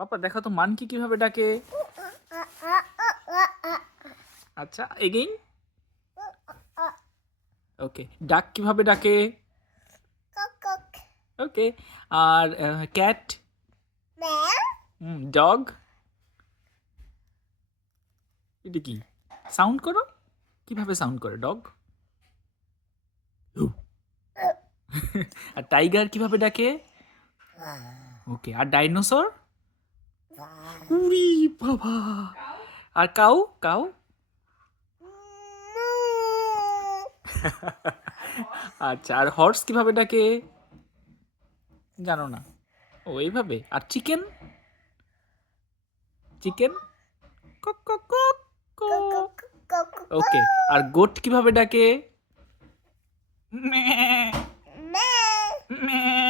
পাপা দেখো তো মানকি কিভাবে ডাকে। আচ্ছা এগেইন। ওকে, ডাক কিভাবে ডাকে। ওকে, আর ক্যাট, ডগ, এটা কি সাউন্ড করো, কিভাবে সাউন্ড করে ডগ। আর টাইগার কিভাবে ডাকে। ওকে, আর ডাইনোসর। উরি বাবা। আর কাউ কাউ। আচ্ছা, আর হর্স কিভাবে ডাকে জানো না। ও এইভাবে। আর চিকেন, চিকেন কক কক কক কক। ওকে, আর গোট কিভাবে ডাকে। ম্যাঁ, ম্যাঁ।